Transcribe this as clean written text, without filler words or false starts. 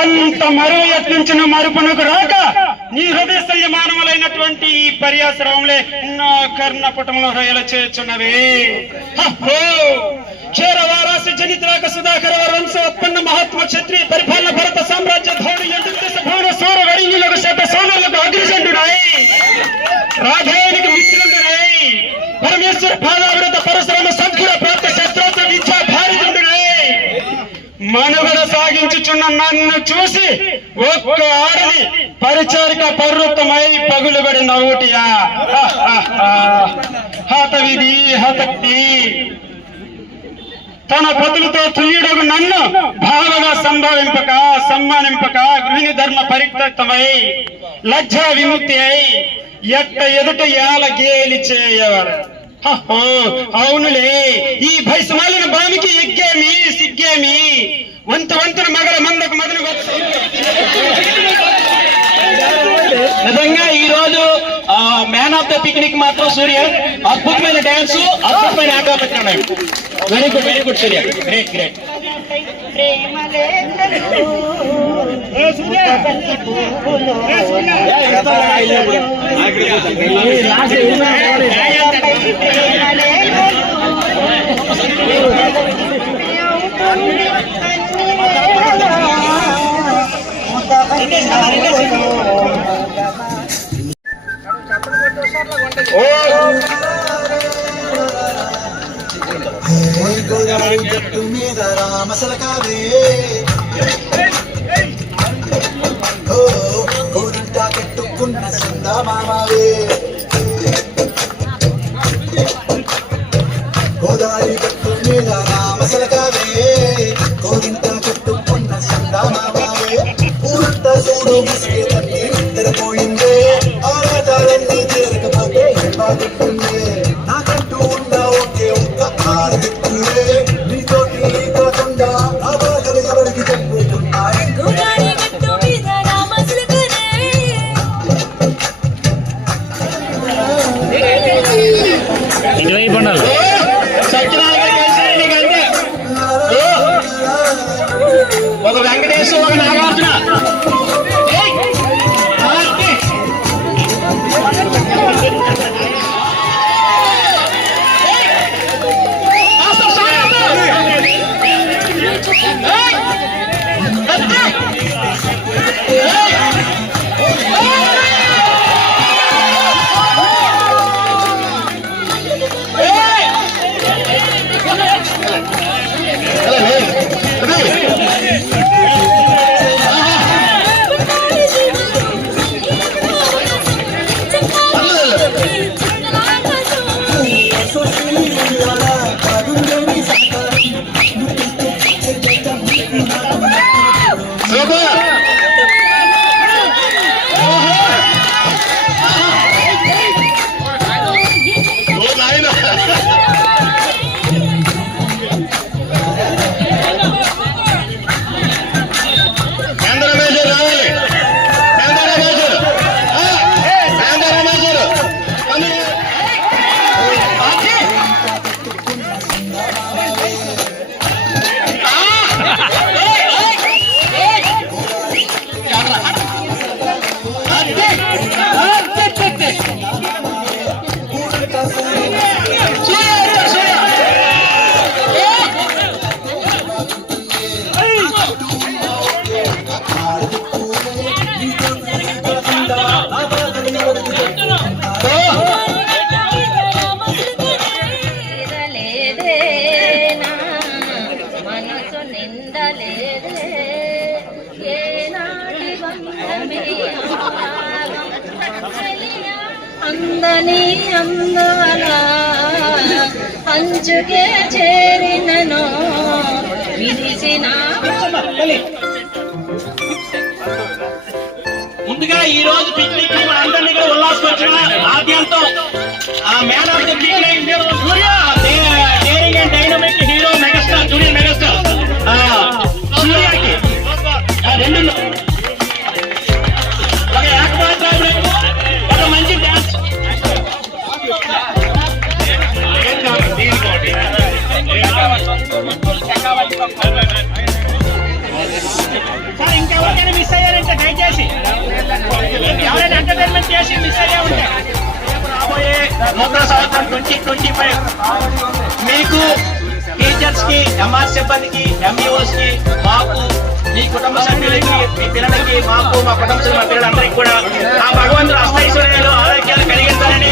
ఎంత మరువు యత్నించిన మరుపునకు రాక నీ హృదయ సంయమానములైనటువంటి ఈ పర్యాశ్రమంలో నా కర్ణపటంలో హయల చేర్చున్నవి. క్షేరవారాసి జనిత్రాక సుధాకర వంశ ఉత్పన్న మహాత్మ క్షత్రియ పరిపాలన భరత సామ్రాజ్య ధోని భవన సూర వడిలకు శత సోనలకు అగ్నిజండునాయి, రాధాయానికి మిత్రుండునాయి, పరమేశ్వర పాదావృత పరశురామ సంఖ్య ప్రాప్త శస్త్రోత్సవ విద్యా భార్యుండునాయి. మనుగడ సాగించుచున్న నన్ను చూసి ఒక్క ఆడది పరిచారిక పర్వతమై పగులుబడి నవ్వుటియా. హతవిధి హతక్తి తన పతులతో తుయ్యుడగు నన్ను భావగా సంభావింపక సమ్మానింపక గృహిణి ధర్మ పరిత్యక్తమై లజ్జా విముక్తి అయి ఎట్ట ఎదుట యాల గేలి చేయవారు. అవునులే, ఈ భైసమాలిన బామికి ఎగ్గేమి సిగ్గేమి, వంతున మగల మందకు మొదలు. నిజంగా ఈ రోజు మ్యాన్ ఆఫ్ ద పిక్నిక్ మాత్రం సూర్య. అద్భుతమైన డాన్స్, అద్భుతమైన ఆటోపత్రం. వెరీ గుడ్ సూర్య, గ్రేట్ గ్రేట్. గట్టు మీద రామసలకావే గోరింటా కట్టుకున్న సందా మామావే, గోదావరి గట్టు మీద రామసలకావే గోరింటా కట్టుకున్న సందా మామావే. ఊరంతా చూడు ముసిగే తల్లి నిద్రపోయిందే, ఆరాటాలన్నీ తీరకపోతే బాగుంటుందే. నాకంటూ ఉన్న ఒకే ఒక్క ఆడదిక్కులే, నీతోటి కాకుండా ఆ బాధలు ఎవరికి చెప్పుకున్నాయి. ఒక వెంకటేశ్వర, ఒక నాగార్జున. అందని అందవల అంచుకే చేరినను విధిసిన. ముందుగా ఈ రోజు పిక్నిక్ అందరినీ కూడా ఉల్లాసపరిచిన ఆద్యంతం man of the picnic Surya, daring and dynamic hero megastar, junior megastar సూర్యకి రెండు ఒక ఏకమాత్రాలు, ఒక మంచి డాన్స్. సార్ ఇంకెవరికైనా మిస్ అయ్యారంటే దయచేసి ఎవరైనా ఎంటర్టైన్మెంట్ చేసి మిస్ అయ్యా ఉంటే రాబోయే నూతన సంవత్సరం 2025 మీకు టీచర్స్ కి ఎంఆర్ సిబ్బందికి ఎంఈఓస్ కి మాకు మీ కుటుంబ సభ్యులకి మీ పిల్లలకి మాకు మా కుటుంబ సభ్యుల పిల్లలందరికీ కూడా ఆ భగవంతుడు అష్టైశ్వర్యాలు ఆరోగ్యాలు కలిగించాలని